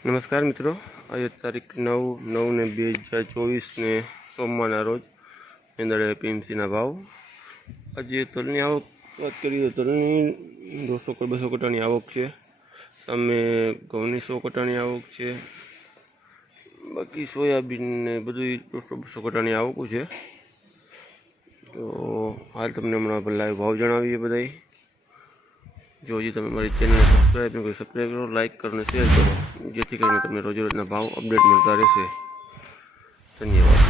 નમસ્કાર મિત્રો, આજે તારીખ 9/9/2024 ને સોમવારના રોજ મેંદડે પીએમસીના ભાવ. આજે તલની આવક વાત કરીએ તો તલની 200-200 કટાની આવક છે. સામે ઘઉંની 100 કટાની આવક છે. બાકી સોયાબીન ને બધું 200-200 કટાની આવક છે. તો હાલ તમને હમણાં લાઈવ ભાવ જણાવીએ બધાય. જો હજી તમે મારી ચેનલને સબસ્ક્રાઈબ કરો, લાઇક કરો અને શેર કરો, જેથી કરીને તમને રોજ રોજના ભાવ અપડેટ મળતા રહેશે. ધન્યવાદ.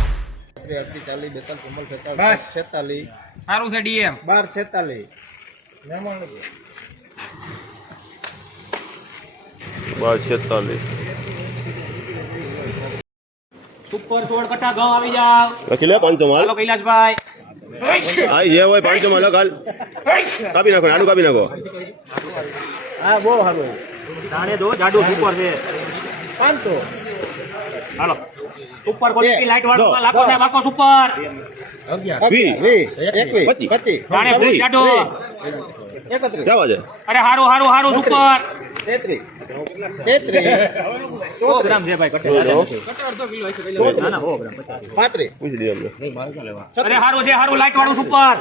સારું છે ડીએમ 1246 સુપર 16 કટા ઘઉં આવી જાવ. લખી લે 500 માલ. હાલો કૈલાસભાઈ. આઈ જે હોય 500 માલ હાલ. કાપી નાખો, આડું કાપી નાખો. હા બહુ સારું. દાણે દો જાડુ સુપર છે 500. હાલો સુપર ક્વોલિટી લાઈટ વાળો લાખો ને બાકો સુપર 21 દાણે ફૂલ જાડો 31 ક્યાં વાજે? અરે હારું સુપર 33 100 ગ્રામ છે ભાઈ કટે ના ના 100 ગ્રામ 35 પૂછી દે અમને. અરે હારું લાઈટ વાળું સુપર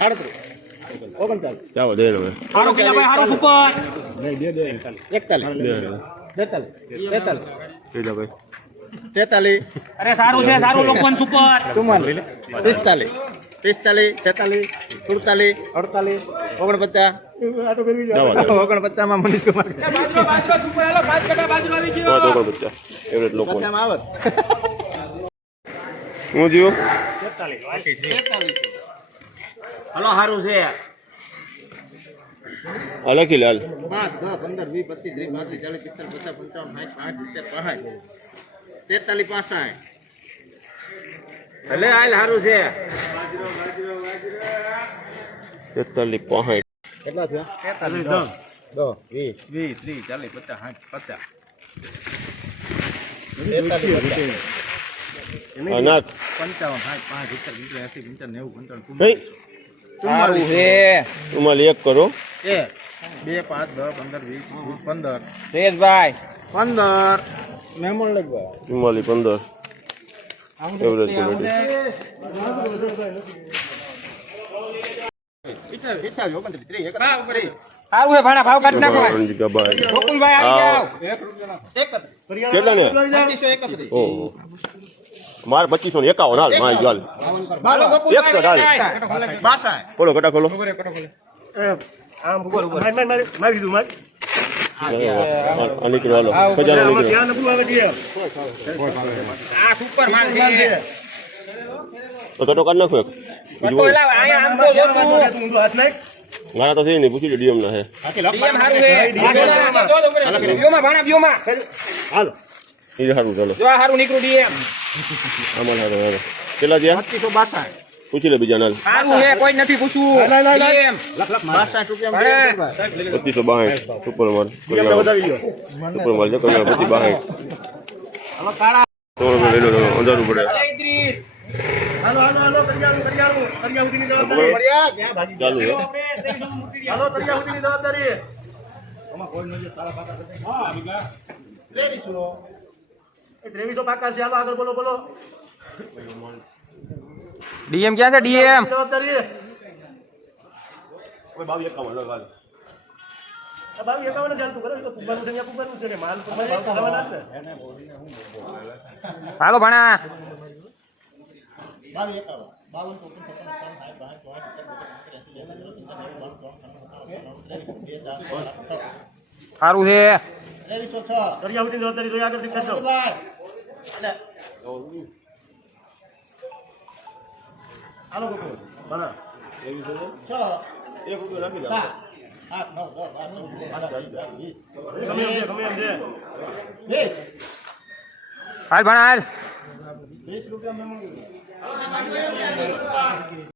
38 39 ક્યાં વાજે હવે? હારું કિલા ભાઈ હારું સુપર 41 43 અરે સારું છે સારું લોકવન સુપર 44 45 46 47 48 49 માં મનીષ કુમાર એવરેજ લોકો આવત હું જીવો હાલો હારું છે લખી લાલ 5 10 15 20 25 30 40 45 ભલે હાલ હારું છે 43 65 કેટલા થયા 10 20 30 40 50 60 અનાથ 55 એક કરો 2 5 10 15 20 15 સુરેશભાઈ 15 મેમણ લગવા 15 એવરેજ ક્વોલિટી હારું છે ભાણા ભાવ કાઢી નાખો ગબાઈ ગોકુલભાઈ આવી જાવ કેટલા ને 2531 ઓહો માર 2551 હાલ મારી ગાલ હાલો 100 ગોકુલભાઈ હાલ ખોલો કટા ખોલો આમ ઉપર મારી દીધું મારી આની કરો હાલો ખજાનો નીકળો આ સુપર માલ છે તો કટો કાઢ નાખો એક બીજું તો લાવ આયા આમ તો જોતું મારા તો થઈ નહીં પૂછી લો ડીએમ ના હે ડીએમ હારું છે બીઓમાં ભાણા બીઓમાં હાલો એ સારું ચાલો જો આ હારું નીકળું ડીએમ આમાં સારું હાલો કેટલા થયા 2562 પૂછી લે બીજા નાલ હારું છે કોઈ નથી પૂછવું ડીએમ 62 રૂપિયા 2562 સુપર માલ સુપર માલ છે કોઈ 2562 તો લઈ લો અંધારું પડે ઇદ્રીસ હાલો કરિયા ઉઠીની જવાબદારી મળ્યા ક્યાં ભાગી ચાલુ છે હાલો કરિયા ઉઠીની જવાબદારી આમાં કોઈ નજર તારા પાકા કરે હા લેવી છો એ 2300 પાકા છે હાલો આગળ બોલો ડીએમ ક્યાં છે ડીએમ જવાબદારી કોઈ 2251 લગાડ આ 2251 ચાલતું કરે તો કુંભારનું છે અહીંયા કુંભારનું છે ને માલ તો ભાવ થવાના જ ને હાલો ભાણા 2251 સારું છે કરિયા ઉઠીની જવાબદારી જોઈ આગળથી ખેંચો હાલો ગોકુલ બના 1 રૂપિયો રાખી દો 8 9 10 ગમે એમ દે હાલ ભાણા હાલ 20 રૂપિયા મેમણ